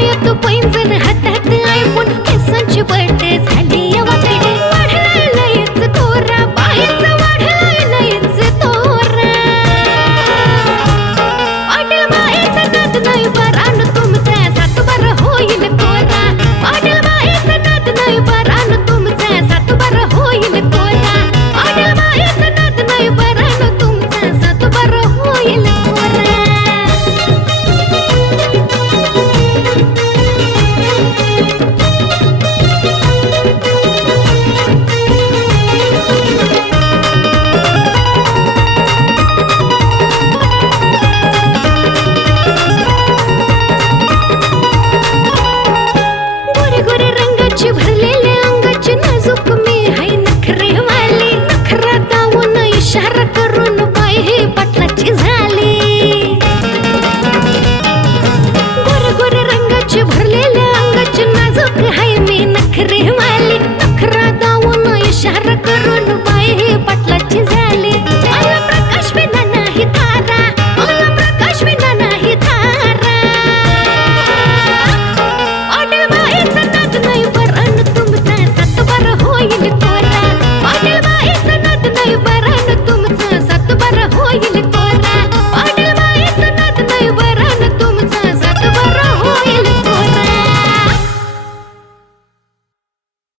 Eu tô põe గురి రంగ శుభ్ర